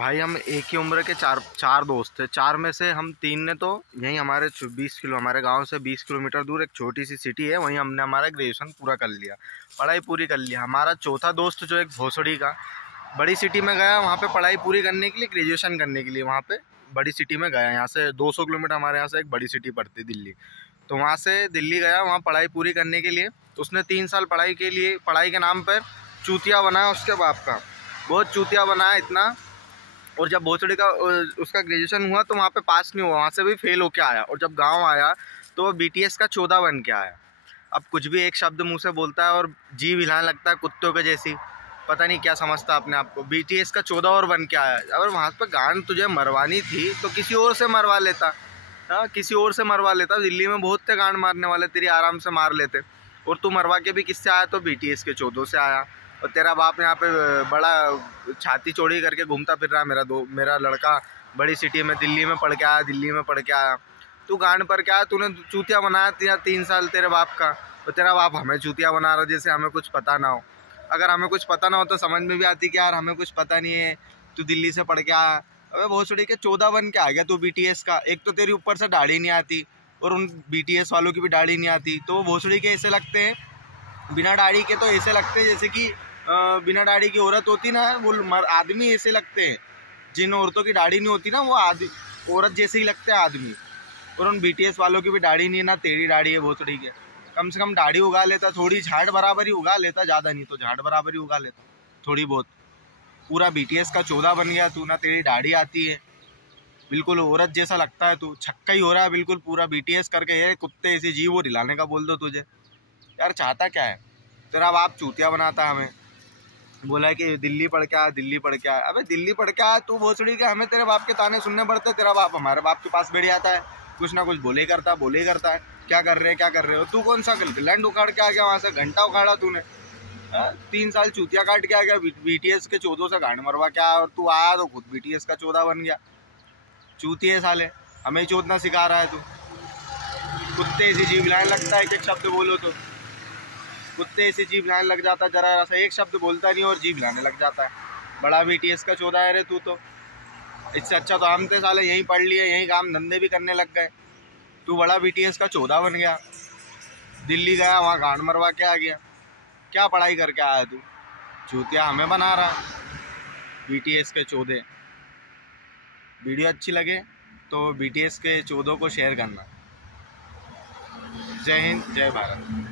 भाई हम एक ही उम्र के चार दोस्त थे। चार में से हम तीन ने तो यहीं हमारे 20 किलो हमारे गांव से 20 किलोमीटर दूर एक छोटी सी सिटी है, वहीं हमने हमारा ग्रेजुएशन पूरा कर लिया, पढ़ाई पूरी कर लिया। हमारा चौथा दोस्त जो एक भोसड़ी का बड़ी सिटी में गया, वहाँ पे पढ़ाई पूरी करने के लिए, ग्रेजुएशन करने के लिए वहाँ पे बड़ी सिटी में गया। यहाँ से 200 किलोमीटर हमारे यहाँ से एक बड़ी सिटी पड़ती दिल्ली, तो वहाँ से दिल्ली गया, वहाँ पढ़ाई पूरी करने के लिए। उसने 3 साल पढ़ाई के नाम पर चूतिया बनाया उसके बाप का, बहुत चूतिया बनाया इतना। और जब भोसड़ी का उसका ग्रेजुएशन हुआ तो वहाँ पे पास नहीं हुआ, वहाँ से भी फेल होके आया। और जब गांव आया तो BTS का 14 बन के आया। अब कुछ भी एक शब्द मुंह से बोलता है और जीभ हिलाने लगता है कुत्तों के जैसी, पता नहीं क्या समझता अपने आप को। BTS का 14 और बन के आया। अगर वहाँ पर गांड तुझे मरवानी थी तो किसी और से मरवा लेता, हाँ किसी और से मरवा लेता। दिल्ली में बहुत थे गांड मारने वाले, तेरी आराम से मार लेते। और तू मरवा के भी किससे आया? तो BTS के 14 से आया। और तेरा बाप यहाँ पे बड़ा छाती चौड़ी करके घूमता फिर रहा है। मेरा लड़का बड़ी सिटी में दिल्ली में पढ़ के आया, दिल्ली में पढ़ के आया। तू गांड पर क्या, तूने चूतिया बनाया 3 साल तेरे बाप का, तो तेरा बाप हमें चूतिया बना रहा जैसे हमें कुछ पता ना हो। अगर हमें कुछ पता ना हो तो समझ में भी आती कि यार हमें कुछ पता नहीं है, तू दिल्ली से पढ़ के आया। अबे भोसड़ी के 14 बन के आ गया तू BTS का। एक तो तेरी ऊपर से दाढ़ी नहीं आती और उन BTS वालों की भी दाढ़ी नहीं आती, तो वो भोसड़ी के ऐसे लगते हैं, बिना दाढ़ी के तो ऐसे लगते हैं जैसे कि बिना दाढ़ी की औरत होती ना, वो आदमी ऐसे लगते हैं। जिन औरतों की दाढ़ी नहीं होती ना, वो औरत जैसे ही लगते हैं आदमी। और उन BTS वालों की भी दाढ़ी नहीं है, ना तेरी दाढ़ी है भोसड़ी के। कम से कम दाढ़ी उगा लेता, थोड़ी झाड़ बराबर ही उगा लेता, ज़्यादा नहीं तो झाड़ बराबर ही उगा लेता थोड़ी बहुत। पूरा BTS का 14 बन गया तू, ना तेरी दाढ़ी आती है, बिल्कुल औरत जैसा लगता है तू, छक्का ही हो रहा है बिल्कुल पूरा BTS करके। ये कुत्ते ऐसी जीव वो हिलाने का बोल दो तुझे, यार चाहता क्या है? तेरा बाप चूतिया बनाता है हमें, बोला कि दिल्ली पढ़ के आया, दिल्ली पढ़ के आया। अबे दिल्ली पढ़ के आया तू भोसड़ी के, हमें तेरे बाप के ताने सुनने पड़ते। तेरा बाप हमारे बाप के पास बैठ जाता है, कुछ ना कुछ बोले करता है क्या कर रहे हो। तू कौन सा लैंड उखाड़ के आ गया, वहाँ से घंटा उखाड़ा तूने। 3 साल चूतिया काट के आ गया, BTS के 14 से गांड मरवा के आया। और तू आया तो खुद BTS का 14 बन गया। चूतिया साले, हमें चोदना सिखा रहा है तू। कुत्ते ऐसी जीभ लाने लगता है कि एक शब्द बोलो तो, कुत्ते ऐसी जीभ लाने लग जाता है, जरा सा एक शब्द बोलता नहीं और जीभ लाने लग जाता है। बड़ा BTS का 14 है रे तू तो। इससे अच्छा तो हम थे साले, यहीं पढ़ लिए, यहीं काम धंधे भी करने लग गए। तू बड़ा BTS का 14 बन गया, दिल्ली गया, वहाँ गांड मरवा के आ गया। क्या पढ़ाई करके आया तू? चूतिया हमें बना रहा, BTS के 14। वीडियो अच्छी लगे तो BTS के 14 को शेयर करना। जय हिंद, जय भारत।